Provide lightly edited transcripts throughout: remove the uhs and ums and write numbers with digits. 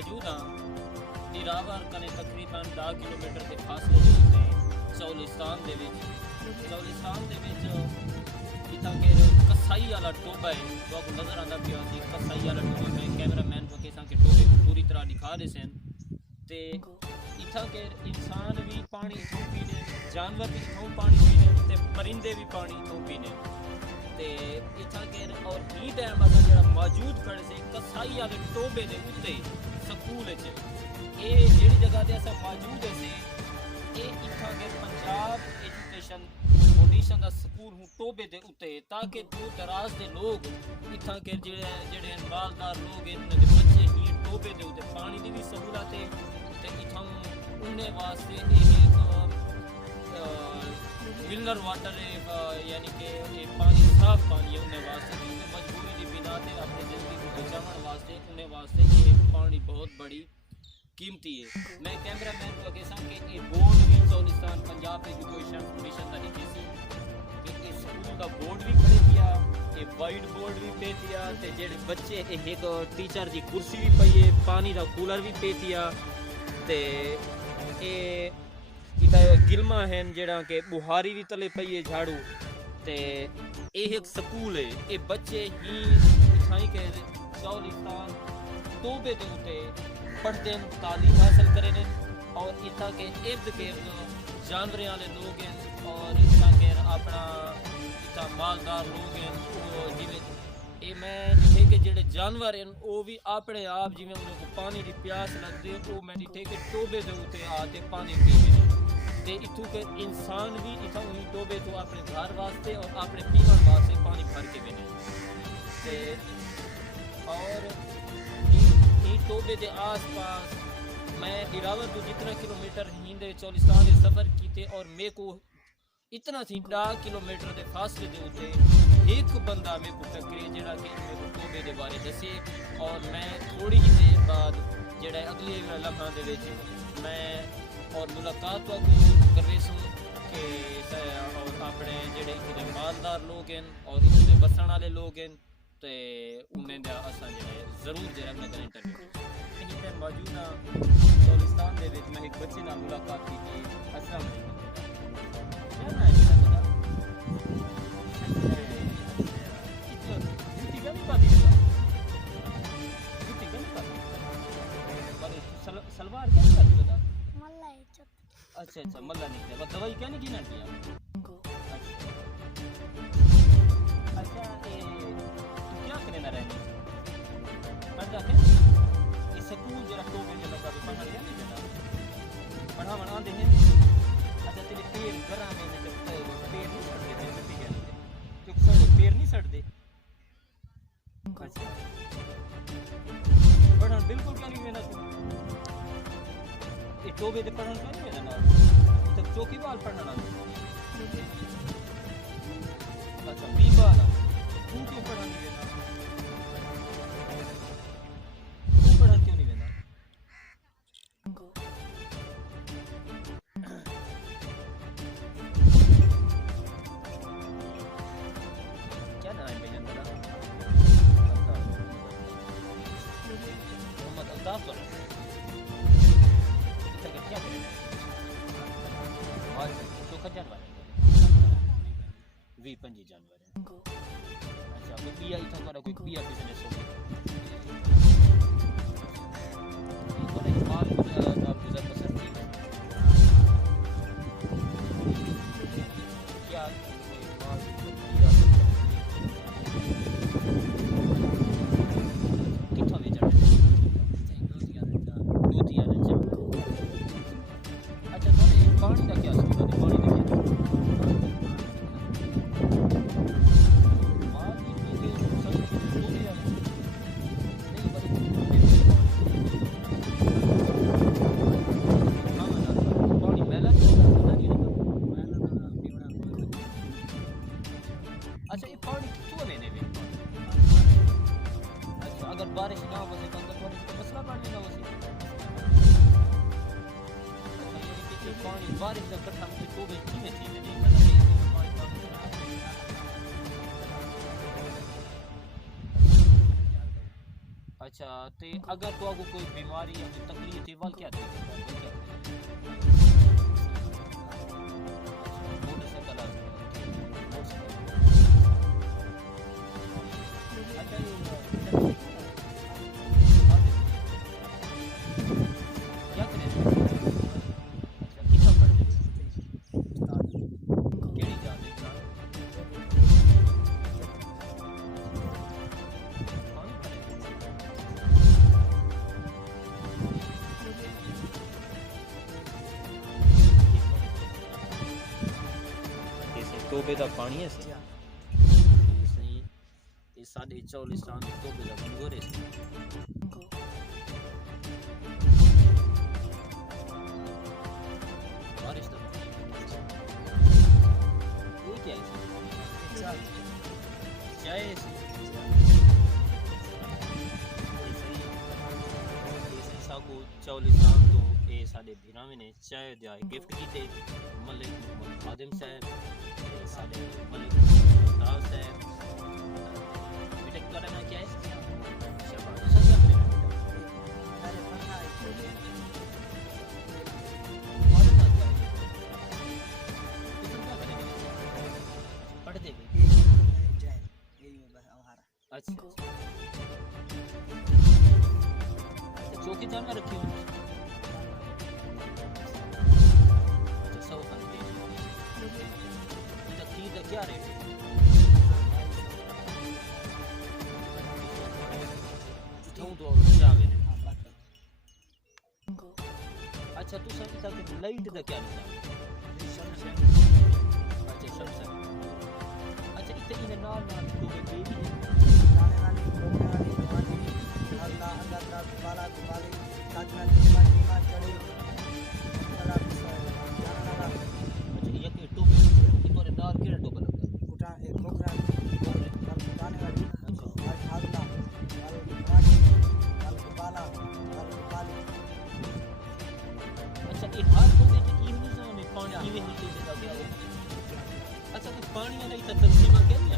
मौजूद हाँ निरावर कने तकरीबन 10 किलोमीटर के फासले दे उत्ते चौलिस्तान दे विच इतना के कसाई वाला टोबा है तो आपको नजर आंदा पिया सी कसाई वाला टोबा मैं कैमरामैन को केसा के टोबे को पूरी तरह दिखा दे सन ते इतना के इंसान भी पानी इथों पीने जानवर भी इथों पानी पीने ते परिंदे भी पानी इथों पीने ते इतना के और ही टाइम असा जेड़ा मौजूद खड़े से कसाई वाले टोबे दे उत्ते स्कूल च ए जेड़ी जगह ते असा मौजूद है से ए इतना के पंजाब एजुकेशन फाउंडेशन दा स्कूल हूँ टोबे दे उत्ते ताकि दूर दराज दे लोग इतना के जेड़े मालदार लोग हैं उन्हें बच्चे ही टोबे दे उत्ते पानी दी भी सहूलत है ते इथां उन्हें वास्ते मिनरल वाटर यानी कि पानी साफ पानी है उन्हें वास्ते क्योंकि मजबूरी की बिना ते अपनी जिंदगी को बचाने वास्ते उन्हें वास्ते ये पानी बहुत बड़ी कीमती है। मैं कैमरामैन को कह सकता कि ये बोर्ड भी चौलिस्तान पंजाब एजुकेशन फाउंडेशन का लिखी सी कि इस स्कूल का बोर्ड भी खड़े किया ये वाइट बोर्ड भी पे दिया ते जेड़े बच्चे एक टीचर की कुर्सी भी पई है पानी का कूलर भी पे दिया ते ए गिलमा हैं जेड़ा के बुहारी भी तले पई है झाड़ू ते एक स्कूल है ये बच्चे ही इथाई के चौलिस्तान टोबे दे उते पढ़ते हैं तालीम हासिल करें और इतना के इर्द गिर्द जानवर वाले लोग हैं और इतना के अपना इतना मालदार लोग हैं जिमें ये मैं दिखे कि जेडे जानवर हैं वो भी अपने आप जिमें उनको पानी की प्यास लगती है वो मैं दिखे कि टोबे के उत्ते आते पानी पीते ते इथों के इंसान भी इतना उन्हीं टोबे तो अपने घर वास्ते और अपने पीने वास्ते पानी भर के भी नहीं और टोबे के आस पास मैं इरावर तो जितना किलोमीटर हिंदे चौलिस्तान के सफ़र किए और मेरे को इतना थी 10 किलोमीटर के फासले के उत्ते एक बंदा मेरे को टकरे जेड़ा कि मेरे को टोबे के बारे दसे और मैं थोड़ी ही देर बाद जेड़ा अगले लम्हा दे मैं और मुलाकात को करवेसूँ कि और अपने जेड़े इतने मालदार लोग हैं और इतने बसन वाले लोग हैं तो उन्हें असा जो जरूर जरा मैं इंटरव्यू कहीं पर मौजूद हाँ चौलिस्तान के मैं एक बच्चे ना मुलाकात की थी अस्सलाम वालेकुम क्या नाम है तेरा जुती का भी पाती जुती का भी पाती सलवार क्या पाती बता मल्ला है अच्छा अच्छा मल्ला नहीं किया दवाई क्या नहीं गिना किया अच्छा क्या करने ना रहने पढ़ जाते इस स्कूल जरा टोबे में लगा तो पढ़ा क्या नहीं देता पढ़ा बना दे अच्छा तेरे पैर घरा में ने पैर नहीं सड़ते थे मिट्टी के अंदर तो सारे पैर नहीं सड़ते अच्छा पढ़ा बिल्कुल क्या नहीं मेहनत ये टोबे दे पढ़ा क्या नहीं मेहनत तब चौकी बाल पढ़ना ना अच्छा बीबा ना तू क्यों पढ़ा नहीं देता पंजी जानवर है अच्छा तो पिया इतना सारा कोई पिया बिजनेस हो गया माल का गुजर बसर ठीक है क्या माल कितना बेचना दो अच्छा तो पानी का क्या सुविधा है पानी का क्या अच्छा ये पानी क्यों लेने में अच्छा अगर बारिश ना हो तो मसला पानी ना हो अच्छा ये पानी बारिश का कट्ठा में तो भी किने थी नहीं अच्छा ते अगर तो आपको कोई बीमारी या कोई तकलीफ थी वल क्या थी मोटरसाइकिल आ गई। अच्छा ये क्या करें अच्छा कितना पड़ जाए केड़ी जात है कौन करेगा कैसे तोबे दा पानी है सही सही ये साढ़े 40 साल तोबे दा गुरे बारिश दा ये क्या है चाय है साकू 40 साल तो ये साढ़े भीरावे ने चाय दिया गिफ्ट कीते मलिक मोहम्मद खादिम साहब साढ़े मलिक ताज साहब बेटा करना क्या है शाबाश सब क्या करेगा पढ़ना क्या है क्या करेगा पढ़ देंगे अच्छा चौकी जानवर रखी हुई अच्छा 100 फन के खीर का क्या रेट है तो जावे अच्छा तू सही था कि लाइट का क्या निजाम अच्छा शम्स अच्छा इतने नाल नाल तो बेबी अल्लाह अल्लाह बाला बाली काजना कीमा चढ़े अल्लाह जाना अच्छा ये के टोपी तोरे नाल केड़ा टोपा लगदा कुटा एक खोखरा कुटाने वाली अच्छा अल्लाह बाला बाली अच्छा ये हार तो दे के की निजाम है पानी इवे ही तो देता क्या अच्छा तो पानी नहीं था तंजीमा क्या नहीं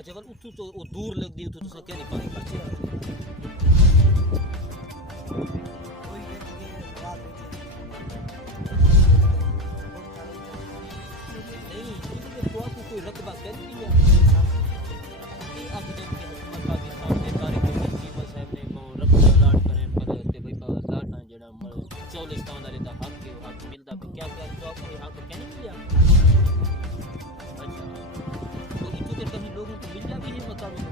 अच्छा पर उतू तो वो दूर लग दी तो क्या नहीं पानी का कोई व्यक्ति नवाज नहीं इसलिए तो आपको कोई रकबा कर नहीं लिया ये अब जब के हुकूमत पाकिस्तान में तारिक कीमा साहब ने वो रकबा लाट करें पर ते भाई लाट ना जेड़ा 40 वाले दा हक के हक मिलदा भी क्या क्या तो आपको हक क्या नहीं मिला अच्छा तो इतो के कहीं लोगों को मिल जा भी है मकामी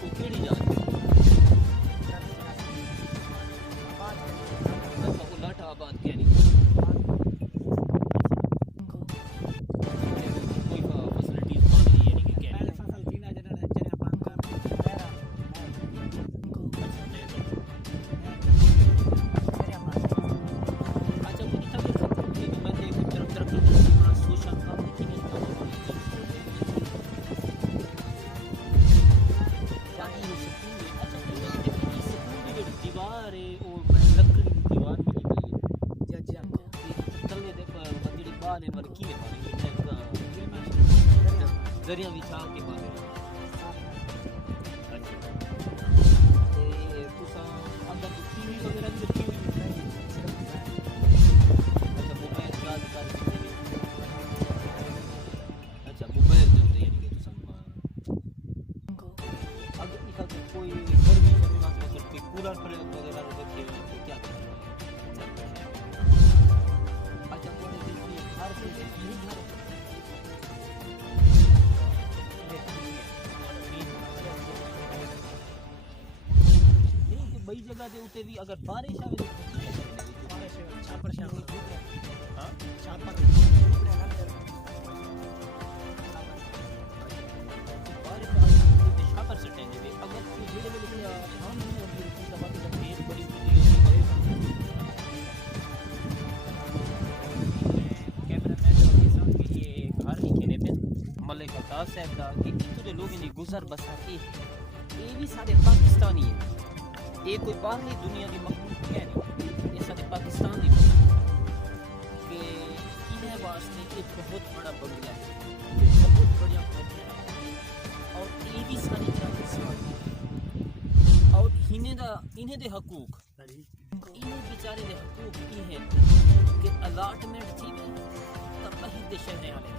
वो केड़ी जात अच्छा वो लाट आबाद क्या नहीं कोई फैसिलिटीज पानी यानी कि क्या पहले फसल थी ना जड़ा चने पान का तेरा अच्छा वो इतना कर सकते हैं कि मैं देखो तरफ तरफ की सोशल काम की नहीं करता ताकि ये सुकून है अच्छा ये सुकून की जो दीवार है वो लकड़ी की दीवार मिली गई है जी तले दे बड़ी बाल है मतलब की है दरिया बिछा के बारे अच्छा ते तुसा अंदर टीवी वगैरह भी रखी हुई है अच्छा मोबाइल चार्ज करके अच्छा मोबाइल दे यानी कि तुसा अगर इका कोई गर्मी शर्मी ना मतलब कोई कूलर वगैरह रखे तो क्या करना अच्छा थोड़े दिन की घर से नहीं घर बई जगह दे उते भी अगर बारिश आवे तो बारिश छापर शापर हां छापर बारिश आवे तो छापर सटेंगे भी अगर धीरे में लेकिन हम नहीं होगी तो दबा के ढेर बड़ी वीडियो में करेगा कैमरामैन पाकिस्तान के ये घर ही खेने पे मलिक अताब साहब दा कि इतने लोग इन गुजर बसर ये भी सारे पाकिस्तानी है ये कोई बाहरी दुनिया की मखलूक है नहीं ये सारे पाकिस्तान की के इन्हें वास्ते एक बहुत बड़ा बंगला है, बहुत बढ़िया बंगला है और ये भी सारी तरह की सामान और इन्हें दे हकूक इन्हें बेचारे दे हकूक ये है कि अलाटमेंट थी वे तब वही दे शहर आले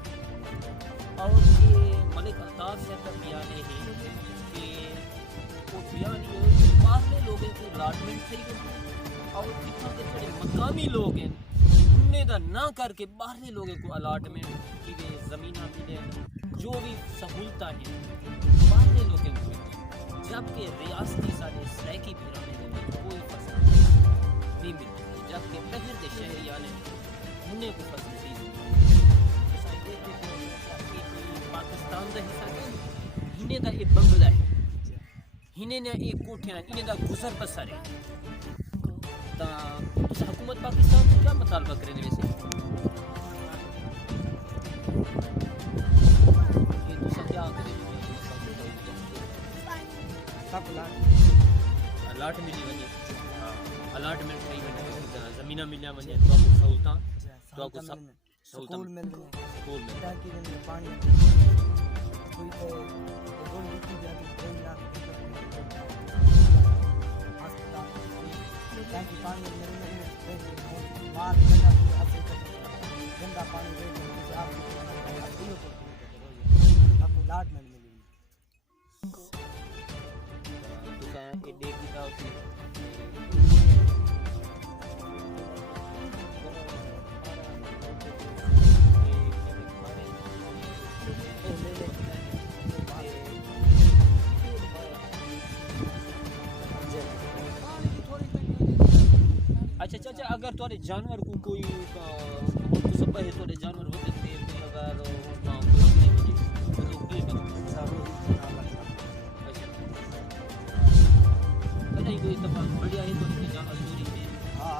और ये मलिक अल्ताफ साहब का बयान है कि वो बयान ये बाहरले लोगों को अलाटमेंट थी और इतना के थोड़े मकामी लोग हैं उन्हें दा ना करके बाहरले लोगों को अलाटमेंट की वे ज़मीना मिले जो भी सहूलता है बाहरले लोगों को जबकि रियासती सारे सराकी पिरामिड में कोई फैसिलिटी नहीं मिलती जबकि बहर के शहरिया ने उन्हें को फैसिलिटीज पाकिस्तान का हिस्सा है इन्हें का एक बंगला है इन्हें ने एक कोठे है इन्हें का गुजर बसर है ता हुकूमत पाकिस्तान को क्या मुतालबा करेंगे वैसे ये तो सब क्या करेंगे अलाट मिली वने अलाटमेंट कई वने ज़मीना मिलिया वने तो आपको सहूलतां तो आपको सब स्कूल मिल गए स्कूल में टैंकी में पानी कोई तो रोड लिखी जाती कोई ना अस्पताल टैंकी पानी मिलने में बाहर जगह पे ऐसे गंदा पानी दे दो आपको लाट मिल मिली तो क्या ये देख लिया उसने अच्छा चाचा अगर थोड़े जानवर को कोई तो सब है थोड़े जानवर होते थे कोई अगर नहीं कोई दफा बढ़िया है तो जानवर चोरी थे हां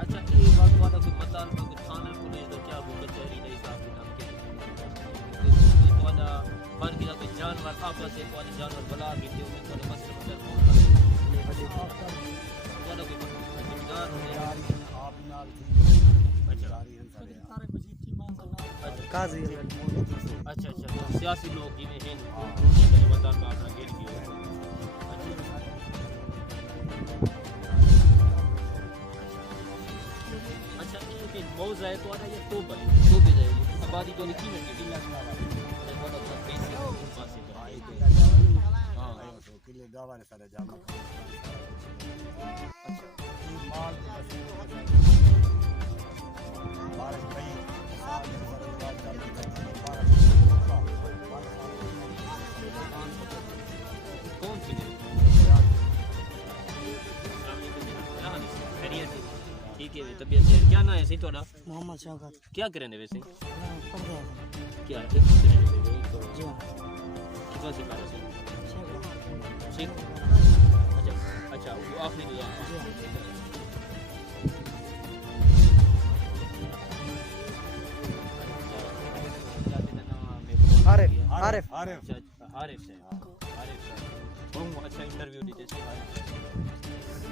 अच्छा ये बात वाला कोई मताल में कुछ थाना पुलिस तो क्या वो कचहरी नहीं हिसाब किताब के तो वाला बन गया कोई जानवर आपस से वाले जानवर बुला के थे उन्हें थोड़ा मसले मसले वाला कोई जिम्मेदार हो यार आप नाल थी अच्छा काजी अच्छा अच्छा सियासी लोग जिन्हें हैं उन्हें मतदान में अपना गेल किया अच्छा ये मौज है तो आना ये तो भी जाएगी आबादी तो लिखी है कि लाख वाला अरे बहुत अच्छा पैसे पास से हां तो किले दावा ने सारा जामा अच्छा ये माल बारिश भाई साल में बर्बाद कर दी कौन सी ठीक है तबीयत से क्या ना है सही थोड़ा मोहम्मद शौकत क्या करें दे वैसे पढ़ गया क्या एक करें दे जी हां कितना से पारा से ठीक अच्छा अच्छा वो आपने दिया आरिफ आरिफ आरिफ आरिफ से बहुत अच्छा इंटरव्यू दी जैसे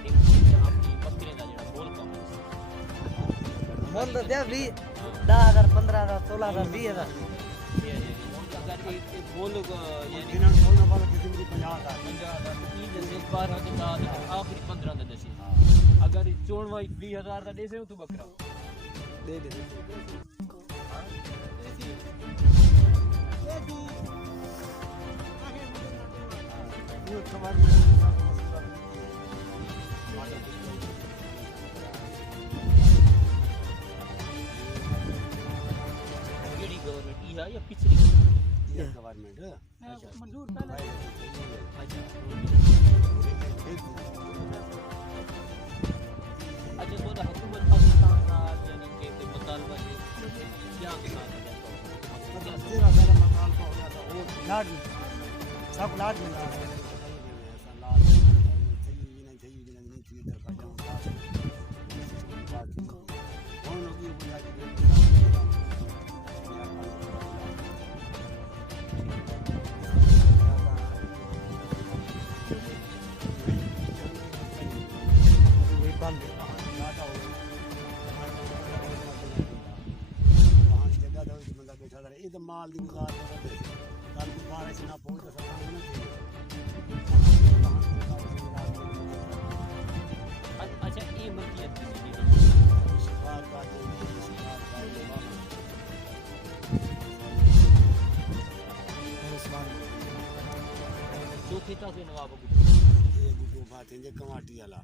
एक आपकी बकरे का जेड़ा बोल कम मोल दे भी 10000 15000 16000 20000 अगर एक बोल यानी बिना बोलने वाला की जिंदगी 50000 तीन जैसे 12 के बाद आखिरी 15 का जैसे अगर चोणवा 20000 का दे से तू बकरा दे वो कमाल गवर्नमेंट या पिछली गवर्नमेंट मंजूर पहले अच्छा अच्छा तो हुकूमत पाकिस्तान का यानी कि मुतालबा है क्या के साथ है मतलब तेरा सारा मुतालबा हो गया था वो लाड में सब लाड में लाड माल दी गुजार करते कल बारिश ना पहुंच तो सब नहीं थे अच्छा ये मलकियत की शिकार का जो शिकार का जो खेता से नवाब को ये बुटो बात है जे कमाटी वाला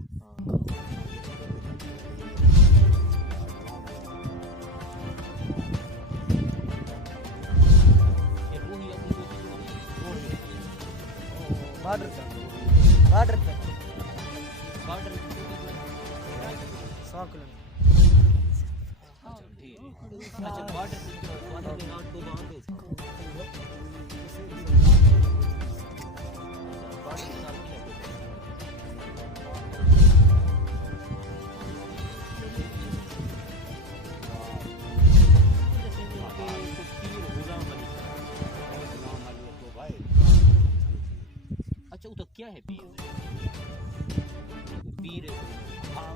ये रूही अपनी बॉर्डर तक बॉर्डर 100 किलोमीटर अच्छा ठीक है अच्छा बॉर्डर से जो वाला के नाम तो बांध दे बॉर्डर के नाम क्या है जैसे कि पीर गुलाम अली नाम वाली तो भाई अच्छा वो तो क्या है पीर पीर हां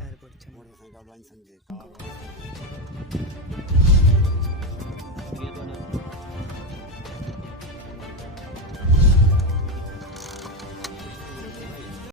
एयरपोर्ट मोटरसाइकिल बन संजय